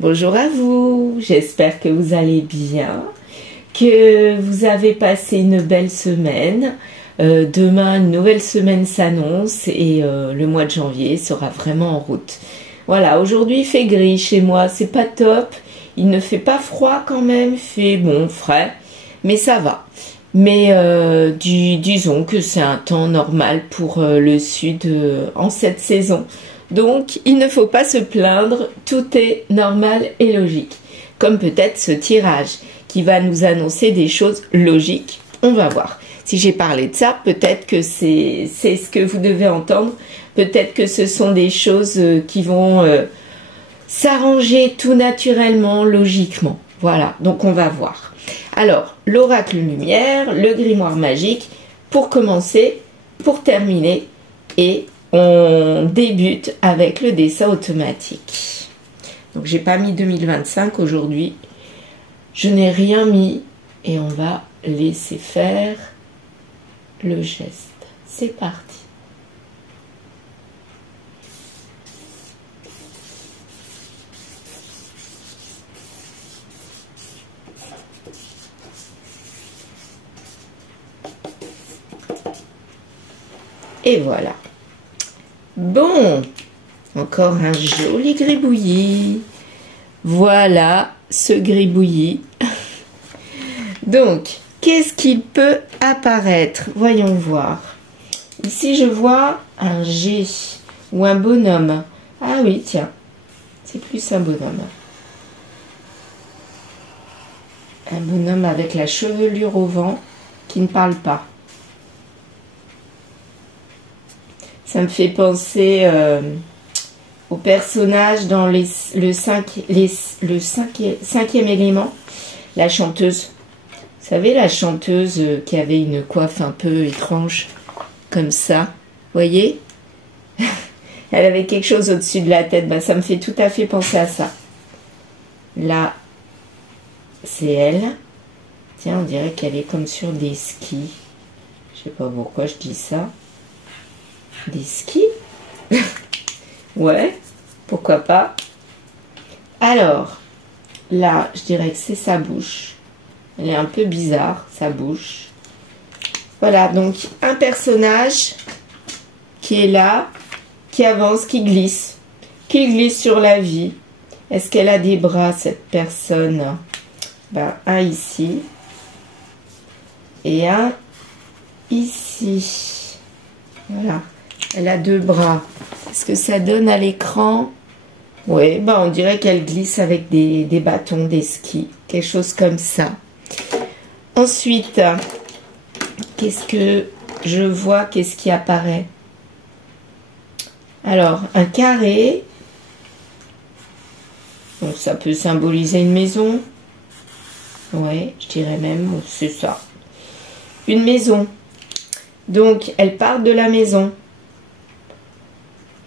Bonjour à vous, j'espère que vous allez bien, que vous avez passé une belle semaine. Demain, une nouvelle semaine s'annonce et le mois de janvier sera vraiment en route. Voilà, aujourd'hui il fait gris chez moi, c'est pas top, il ne fait pas froid quand même, il fait bon, frais, mais ça va. Mais disons que c'est un temps normal pour le sud en cette saison. Donc, il ne faut pas se plaindre, tout est normal et logique. Comme peut-être ce tirage qui va nous annoncer des choses logiques. On va voir. Si j'ai parlé de ça, peut-être que c'est ce que vous devez entendre. Peut-être que ce sont des choses qui vont s'arranger tout naturellement, logiquement. Voilà, donc on va voir. Alors, l'oracle lumière, le grimoire magique, pour commencer, pour terminer, et on débute avec le dessin automatique. Donc, j'ai pas mis 2025 aujourd'hui. Je n'ai rien mis et on va laisser faire le geste. C'est parti. Et voilà. Bon, encore un joli gribouillis. Voilà ce gribouillis. Donc, qu'est-ce qu'il peut apparaître? Voyons voir. Ici, je vois un G ou un bonhomme. Ah oui, tiens, c'est plus un bonhomme. Un bonhomme avec la chevelure au vent qui ne parle pas. Ça me fait penser au personnage dans le cinquième élément, la chanteuse. Vous savez, la chanteuse qui avait une coiffe un peu étrange, comme ça. Vous voyez? Elle avait quelque chose au-dessus de la tête. Ben, ça me fait tout à fait penser à ça. Là, c'est elle. Tiens, on dirait qu'elle est comme sur des skis. Je sais pas pourquoi je dis ça. Des skis? Ouais, pourquoi pas. Alors, là, je dirais que c'est sa bouche. Elle est un peu bizarre, sa bouche. Voilà, donc un personnage qui est là, qui avance, qui glisse sur la vie. Est-ce qu'elle a des bras, cette personne? Ben, un ici et un ici. Voilà. Elle a deux bras. Est-ce que ça donne à l'écran? Oui, ben on dirait qu'elle glisse avec des bâtons, des skis. Quelque chose comme ça. Ensuite, qu'est-ce que je vois? Qu'est-ce qui apparaît? Alors, un carré. Donc, ça peut symboliser une maison. Oui, je dirais même, c'est ça. Une maison. Donc, elle part de la maison.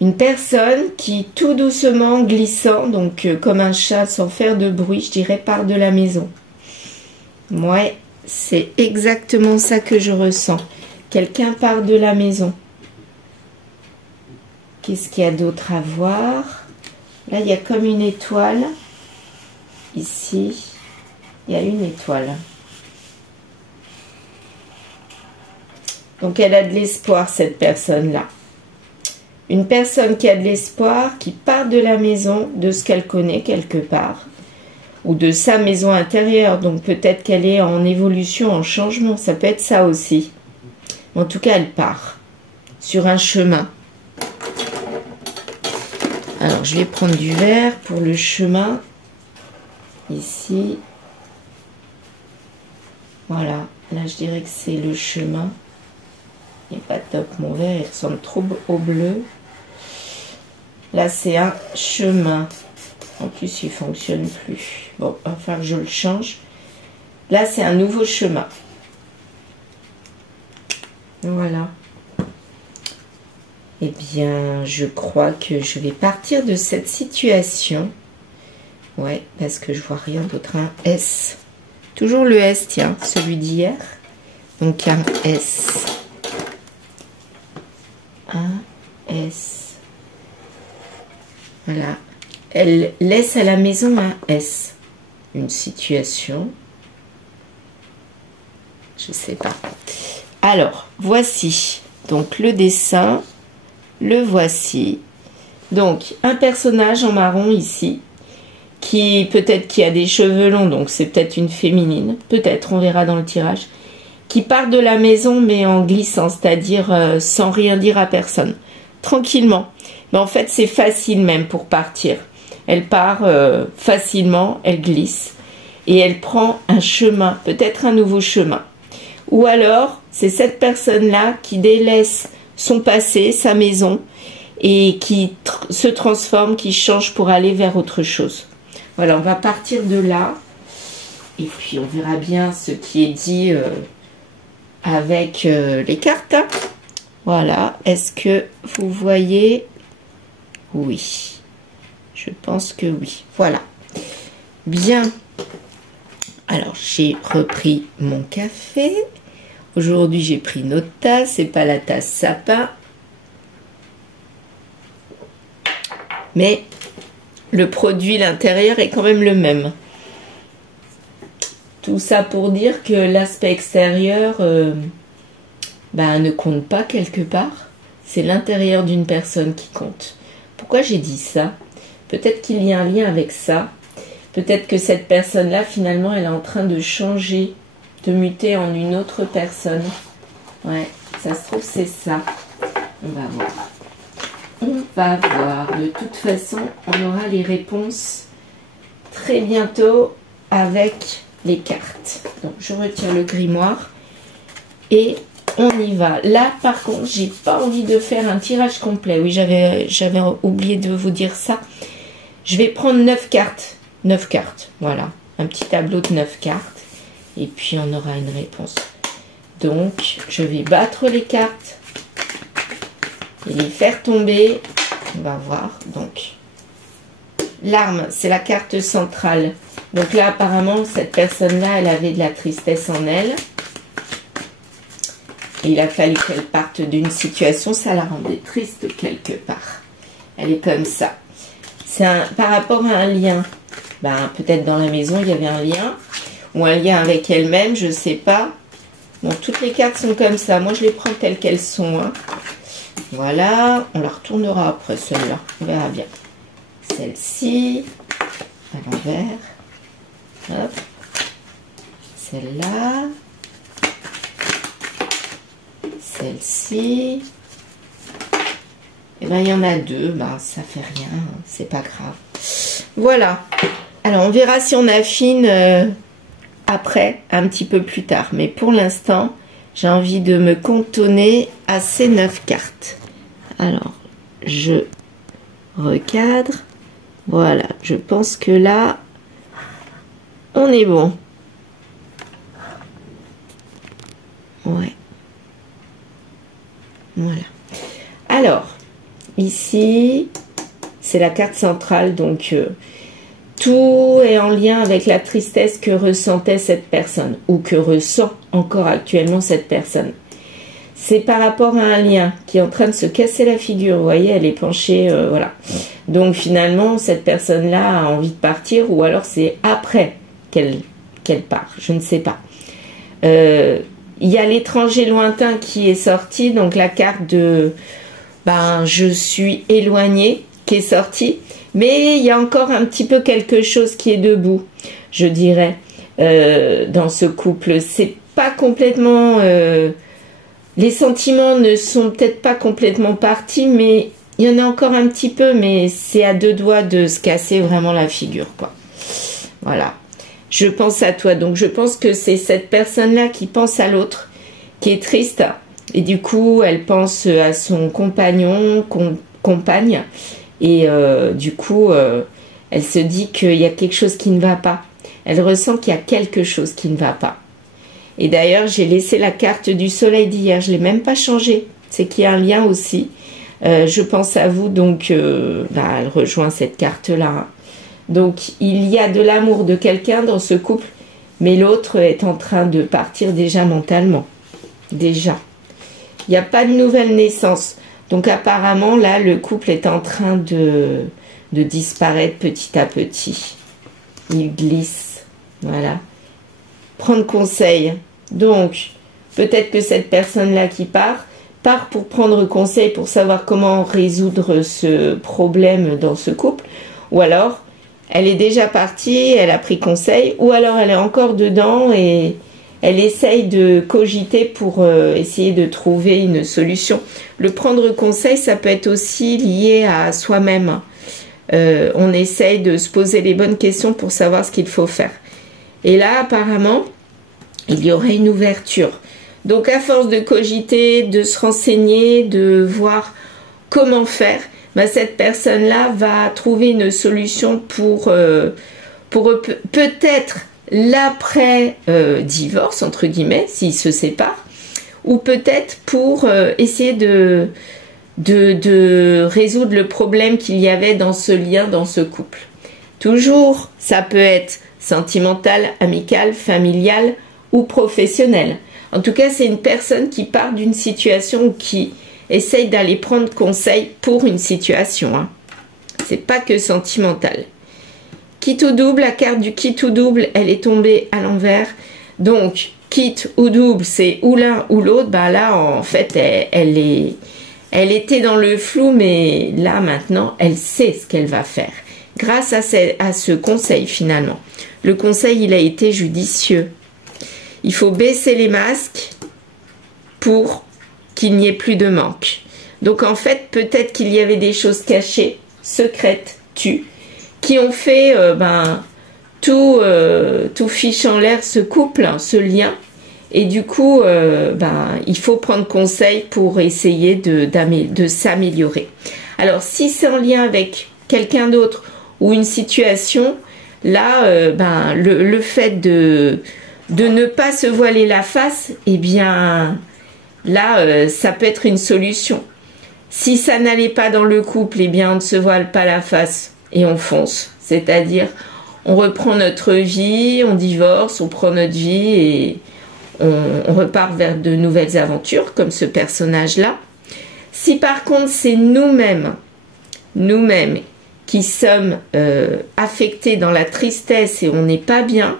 Une personne qui, tout doucement, glissant, donc comme un chat sans faire de bruit, je dirais, part de la maison. Ouais, c'est exactement ça que je ressens. Quelqu'un part de la maison. Qu'est-ce qu'il y a d'autre à voir? Là, il y a comme une étoile. Ici, il y a une étoile. Donc, elle a de l'espoir, cette personne-là. Une personne qui a de l'espoir, qui part de la maison, de ce qu'elle connaît quelque part, ou de sa maison intérieure. Donc peut-être qu'elle est en évolution, en changement. Ça peut être ça aussi. En tout cas, elle part sur un chemin. Alors, je vais prendre du vert pour le chemin. Ici. Voilà. Là, je dirais que c'est le chemin. Il n'est pas top, mon vert, il ressemble trop au bleu. Là, c'est un chemin. En plus, il ne fonctionne plus. Bon, enfin, je le change. Là, c'est un nouveau chemin. Voilà. Eh bien, je crois que je vais partir de cette situation. Ouais, parce que je vois rien d'autre. Un S. Toujours le S, tiens, celui d'hier. Donc, un S. Un S. Voilà. elle laisse à la maison un S. Une situation. Je sais pas. Alors, voici donc le dessin. Le voici. Donc, un personnage en marron ici, qui peut-être qui a des cheveux longs, donc c'est peut-être une féminine. Peut-être, on verra dans le tirage. Qui part de la maison, mais en glissant, c'est-à-dire sans rien dire à personne. Tranquillement. Mais en fait, c'est facile même pour partir. Elle part facilement, elle glisse. Et elle prend un chemin, peut-être un nouveau chemin. Ou alors, c'est cette personne-là qui délaisse son passé, sa maison, et qui se transforme, qui change pour aller vers autre chose. Voilà, on va partir de là. Et puis, on verra bien ce qui est dit avec les cartes. Voilà, est-ce que vous voyez? Oui, je pense que oui. Voilà, bien. Alors, j'ai repris mon café. Aujourd'hui, j'ai pris notre tasse. C'est pas la tasse sapin. Mais le produit, l'intérieur, est quand même le même. Tout ça pour dire que l'aspect extérieur ne compte pas quelque part. C'est l'intérieur d'une personne qui compte. Pourquoi j'ai dit ça? Peut-être qu'il y a un lien avec ça. Peut-être que cette personne-là, finalement, elle est en train de changer, de muter en une autre personne. Ouais, ça se trouve, c'est ça. On va voir. On va voir. De toute façon, on aura les réponses très bientôt avec les cartes. Donc, je retire le grimoire et on y va. Là, par contre, j'ai pas envie de faire un tirage complet. Oui, j'avais oublié de vous dire ça. Je vais prendre 9 cartes. 9 cartes, voilà. Un petit tableau de 9 cartes. Et puis, on aura une réponse. Donc, je vais battre les cartes et les faire tomber. On va voir. Donc, l'arme, c'est la carte centrale. Donc là, apparemment, cette personne-là, elle avait de la tristesse en elle. Et il a fallu qu'elle parte d'une situation. Ça la rendait triste quelque part. Elle est comme ça. C'est par rapport à un lien. Peut-être dans la maison, il y avait un lien. Ou un lien avec elle-même, je ne sais pas. Bon, toutes les cartes sont comme ça. Moi, je les prends telles qu'elles sont. Hein. Voilà. On la retournera après, celle-là. On verra bien. Celle-ci. À l'envers. Hop. Celle-là. Celle-ci. Et il y en a deux. Ça fait rien. C'est pas grave. Voilà. Alors, on verra si on affine après, un petit peu plus tard. Mais pour l'instant, j'ai envie de me cantonner à ces 9 cartes. Alors, je recadre. Voilà, je pense que là, on est bon. Ouais. Voilà. Alors, ici, c'est la carte centrale, donc tout est en lien avec la tristesse que ressentait cette personne, ou que ressent encore actuellement cette personne. C'est par rapport à un lien qui est en train de se casser la figure. Vous voyez, elle est penchée, voilà. Donc finalement, cette personne-là a envie de partir, ou alors c'est après qu'elle part. Je ne sais pas. Il y a l'étranger lointain qui est sorti, donc la carte de je suis éloignée qui est sortie. Mais il y a encore un petit peu quelque chose qui est debout, je dirais, dans ce couple. C'est pas complètement... les sentiments ne sont peut-être pas complètement partis, mais il y en a encore un petit peu, mais c'est à deux doigts de se casser vraiment la figure, quoi. Voilà. Je pense à toi. Donc, je pense que c'est cette personne-là qui pense à l'autre, qui est triste. Et du coup, elle pense à son compagnon, compagne. Et du coup, elle se dit qu'il y a quelque chose qui ne va pas. Elle ressent qu'il y a quelque chose qui ne va pas. Et d'ailleurs, j'ai laissé la carte du soleil d'hier. Je ne l'ai même pas changée. C'est qu'il y a un lien aussi. Je pense à vous, donc elle rejoint cette carte-là. Hein. Donc, il y a de l'amour de quelqu'un dans ce couple, mais l'autre est en train de partir déjà mentalement. Déjà. Il n'y a pas de nouvelle naissance. Donc, apparemment, là, le couple est en train de de disparaître petit à petit. Il glisse. Voilà. Prendre conseil. Donc, peut-être que cette personne-là qui part pour prendre conseil pour savoir comment résoudre ce problème dans ce couple. Ou alors, elle est déjà partie, elle a pris conseil. Ou alors, elle est encore dedans et elle essaye de cogiter pour essayer de trouver une solution. Le prendre conseil, ça peut être aussi lié à soi-même. On essaye de se poser les bonnes questions pour savoir ce qu'il faut faire. Et là, apparemment, il y aurait une ouverture. Donc, à force de cogiter, de se renseigner, de voir comment faire, ben, cette personne-là va trouver une solution pour peut-être l'après-divorce, entre guillemets, s'ils se séparent, ou peut-être pour essayer de résoudre le problème qu'il y avait dans ce lien, dans ce couple. Toujours, ça peut être sentimental, amical, familial ou professionnel. En tout cas, c'est une personne qui part d'une situation ou qui essaye d'aller prendre conseil pour une situation. Hein. C'est pas que sentimental. Quitte ou double, la carte du quitte ou double, elle est tombée à l'envers. Donc, quitte ou double, c'est ou l'un ou l'autre. Ben là, en fait, elle était dans le flou, mais là, maintenant, elle sait ce qu'elle va faire. Grâce à ce conseil, finalement. Le conseil, il a été judicieux. Il faut baisser les masques pour qu'il n'y ait plus de manque. Donc, en fait, peut-être qu'il y avait des choses cachées, secrètes, qui ont fait tout fiche en l'air ce couple, hein, ce lien. Et du coup, il faut prendre conseil pour essayer de s'améliorer. Alors, si c'est en lien avec quelqu'un d'autre ou une situation, là, le fait de ne pas se voiler la face, eh bien, là, ça peut être une solution. Si ça n'allait pas dans le couple, eh bien, on ne se voile pas la face et on fonce. C'est-à-dire, on reprend notre vie, on divorce, on prend notre vie et on repart vers de nouvelles aventures, comme ce personnage-là. Si par contre, c'est nous-mêmes qui sommes affectés dans la tristesse et on n'est pas bien,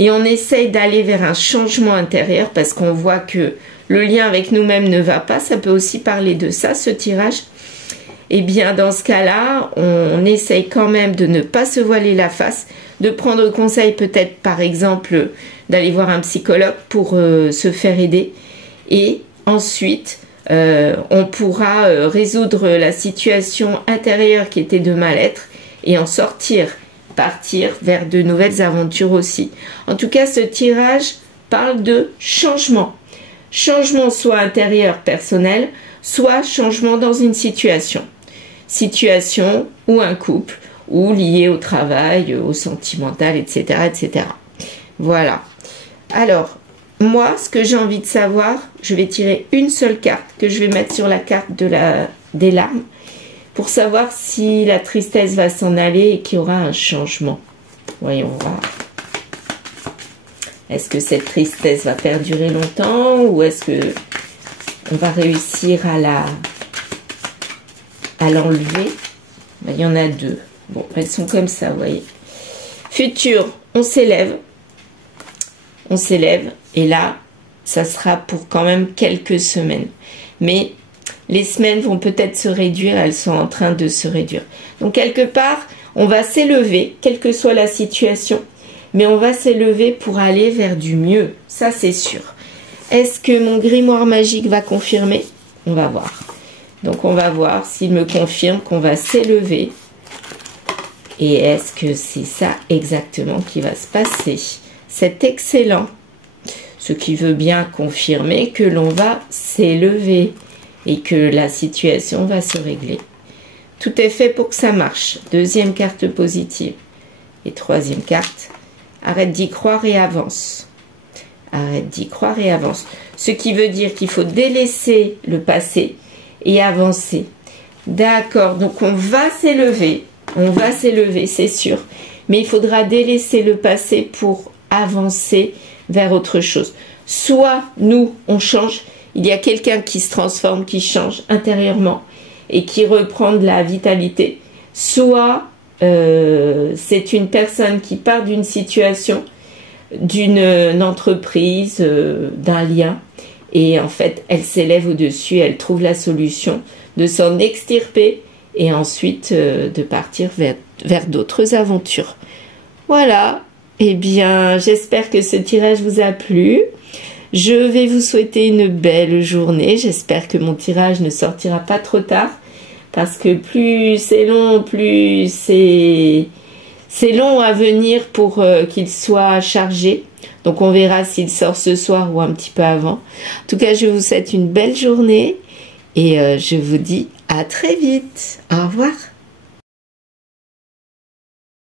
et on essaye d'aller vers un changement intérieur parce qu'on voit que le lien avec nous-mêmes ne va pas, ça peut aussi parler de ça, ce tirage. Eh bien, dans ce cas-là, on essaye quand même de ne pas se voiler la face, de prendre conseil peut-être, par exemple, d'aller voir un psychologue pour se faire aider. Et ensuite, on pourra résoudre la situation intérieure qui était de mal-être et en sortir, partir vers de nouvelles aventures aussi. En tout cas, ce tirage parle de changement. Changement soit intérieur, personnel, soit changement dans une situation. Situation ou un couple, ou lié au travail, au sentimental, etc., etc. Voilà. Alors, moi, ce que j'ai envie de savoir, je vais tirer une seule carte que je vais mettre sur la carte des larmes pour savoir si la tristesse va s'en aller et qu'il y aura un changement. Voyons voir. Est-ce que cette tristesse va perdurer longtemps ou est-ce que on va réussir à l'enlever? Il y en a deux. Bon, elles sont comme ça, vous voyez. Futur, on s'élève. On s'élève. Et là, ça sera pour quand même quelques semaines. Mais les semaines vont peut-être se réduire. Elles sont en train de se réduire. Donc, quelque part, on va s'élever, quelle que soit la situation. Mais on va s'élever pour aller vers du mieux. Ça, c'est sûr. Est-ce que mon grimoire magique va confirmer? On va voir. Donc, on va voir s'il me confirme qu'on va s'élever. Et est-ce que c'est ça exactement qui va se passer? C'est excellent. Ce qui veut bien confirmer que l'on va s'élever et que la situation va se régler. Tout est fait pour que ça marche. Deuxième carte positive. Et troisième carte. Arrête d'y croire et avance. Arrête d'y croire et avance. Ce qui veut dire qu'il faut délaisser le passé et avancer. D'accord, donc on va s'élever, c'est sûr. Mais il faudra délaisser le passé pour avancer vers autre chose. Soit nous, on change, il y a quelqu'un qui se transforme, qui change intérieurement et qui reprend de la vitalité. soit c'est une personne qui part d'une situation, d'une entreprise, d'un lien, et en fait elle s'élève au-dessus, elle trouve la solution de s'en extirper et ensuite de partir vers d'autres aventures. Voilà, eh bien j'espère que ce tirage vous a plu. Je vais vous souhaiter une belle journée. J'espère que mon tirage ne sortira pas trop tard, parce que plus c'est long, plus c'est long à venir pour qu'il soit chargé. Donc on verra s'il sort ce soir ou un petit peu avant. En tout cas, je vous souhaite une belle journée et je vous dis à très vite. Au revoir.